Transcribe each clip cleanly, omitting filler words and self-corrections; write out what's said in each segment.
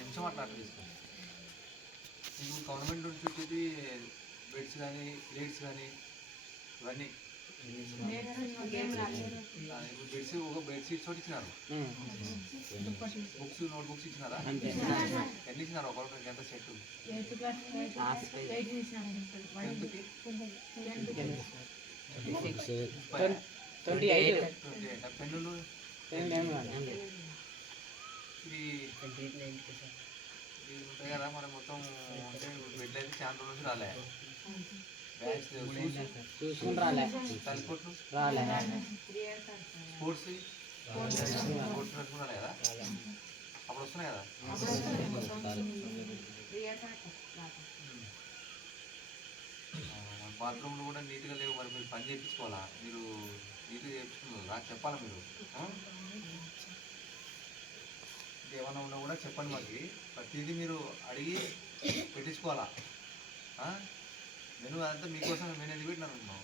నిమిషం అట్లా అట్లా తీసుకో. మీకు గవర్నమెంట్ నుంచి వచ్చేది బెడ్స్ కానీ ప్లేట్స్ కానీ ఇవన్నీ ఇప్పుడు బెడ్స్ ఒక బెడ్ షీట్స్ ఒకటి ఇచ్చినారు, బుక్స్ నోట్ బుక్స్ ఇచ్చినారా? ఎన్ని ఇచ్చినారు ఒకరికి? ఎంత సెట్? పెన్నులు ఇది ఉంటాయి కదా మరి మొత్తం. అంటే బెడ్లు అయితే చాలా రోజుల నుంచి రాలే, బ్యాగ్స్ తలకొట్లు స్పోర్ట్స్ స్పోర్ట్స్ రాలే కదా, అప్పుడు వస్తున్నాయి కదా. బాత్రూమ్లు కూడా నీట్గా లేవు, మరి మీరు పని చేయించుకోవాలా? మీరు నీట్గా చేయించుకున్నారు చెప్పాలా మీరు? ఏమన్నా ఉన్నా కూడా చెప్పండి మాకు, ప్రతిదీ మీరు అడిగి పెట్టించుకోవాలా. మెను అదంతా మీకోసం మెను ఎందుకు పెట్టినాను మేము?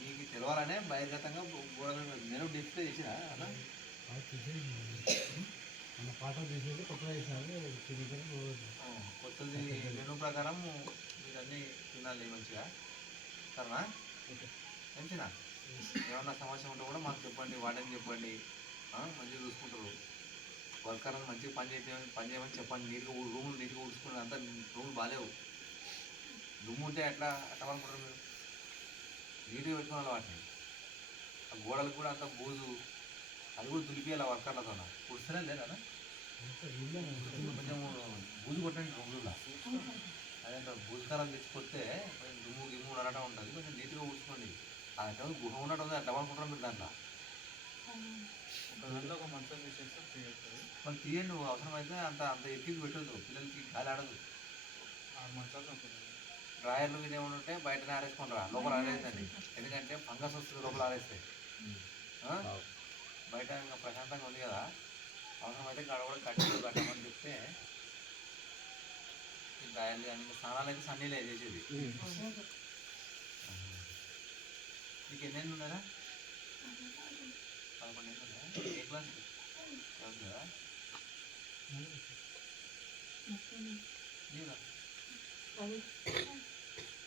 మీకు తెలవాలనే బహిర్గతంగా గోడ మెను డిస్ప్లే చేసిన అన్న కొత్తది మెను ప్రకారం మీరు అన్నీ తినాలి మంచిగా, సరేనా? మంచిగా ఏమన్నా సమస్య ఉంటే కూడా మాకు చెప్పండి, వాడని చెప్పండి, మంచిగా చూసుకుంటారు. వర్కర్లను మంచిగా పని చేయమని చెప్పండి. నీట్గా రూములు నీట్గా ఊడ్చుకుని, అంతా రూములు బాగాలేవు, దుమ్ము ఉంటే ఎట్లా ఎట్లా అనుకుంటారు మీరు? నీట్గా పెట్టుకోవాలి వాటిని. ఆ గోడలకు కూడా అంత బూజు, అది కూడా దులిపియాలి వర్కర్లతో. కుడిస్తేనే లేదా కొంచెం బూజు కొట్టండి రూములలో. అదే బూజుకారం తెచ్చిపోతే కొంచెం దుమ్ము గిమ్ము నరటం ఉంటుంది, కొంచెం నీట్గా ఊడ్చుకోండి. అదంటే గుహ ఉన్నట్టు ఉంది, ఎట్లా అనుకుంటారు మీరు? దాంట్లో ఒక మంచం తీసేస్తే మనం తీయండి. నువ్వు అవసరమైతే అంత అంత ఎక్కింది పెట్టదు, పిల్లలకి గాలి ఆడదు. 6 మంచాలు డ్రాయర్లు మీద ఏమైనా ఉంటే బయటనే ఆరేసుకుంటారా, లోపల ఆరేస్తుంది. ఎందుకంటే ఫంగస్ వస్తుంది లోపల ఆరేస్తే. బయట ఇంకా ప్రశాంతంగా ఉంది కదా, అవసరమైతే గడ కూడా కట్టమని చెప్తే డ్రాయర్లు కానీ స్నానాలు అయితే సన్నీలే చేసేది. నీకు ఎన్ని ఉన్నారా? 11 ఏళ్ళు ఉన్నాయా? ఏ క్లాస్? సెవెంత్ కదా?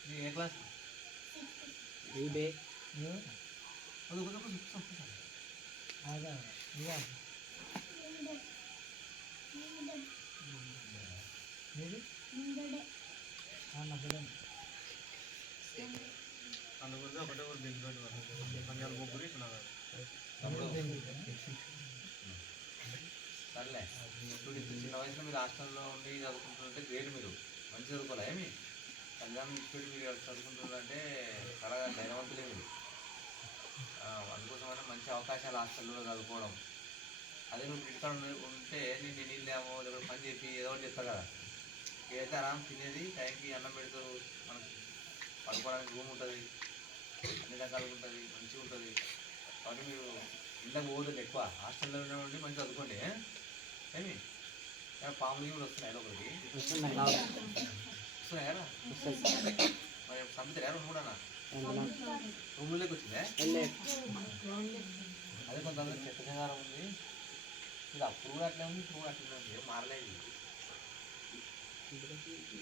నీ ఏ క్లాస్? అందుకు ఒకటే ముగ్గురు సర్లే. ఇప్పుడు చిన్న వయసులో మీరు హాస్టల్లో ఉండి చదువుకుంటుంటే గ్రేట్, మీరు మంచి చదువుకోలే ఏమి కళ్యాణం ఇచ్చిపెట్టి మీరు చదువుకుంటుందంటే చాలా ధైర్యవంతులే మీరు. అందుకోసమైనా మంచి అవకాశాలు హాస్టల్లో చదువుకోవడం. అదే నువ్వు ఇంటికాడ ఉంటే నేను నీళ్ళేమో లేకపోతే పని చెప్పి ఏదో ఒకటి చెప్తా కదా. ఏదైతే ఆరాం తినేది టైంకి అన్నం పెడతారు, మనకు పడుకోవడానికి రూమ్ ఉంటుంది, అన్ని రకాలుగా ఉంటుంది, మంచిగా ఉంటుంది. కాబట్టి మీరు ఇంట్లోకి పోతుంది ఎక్కువ, హాస్టల్లో ఉండి మంచిగా చదువుకోండి ఏమి. పాములు కూడా వస్తున్నాయి లోపలికి, వస్తున్నాయి కదా మరి చంపుతారు ఎవరు కూడా రూముల్లోకి వచ్చిందే. అదే కొంతమంది చెత్త చెదారం ఉంది, ఇది అప్పుడు కూడా అట్లే ఉంది, ఇప్పుడు కూడా అట్లనే ఉంది, మారలేదు.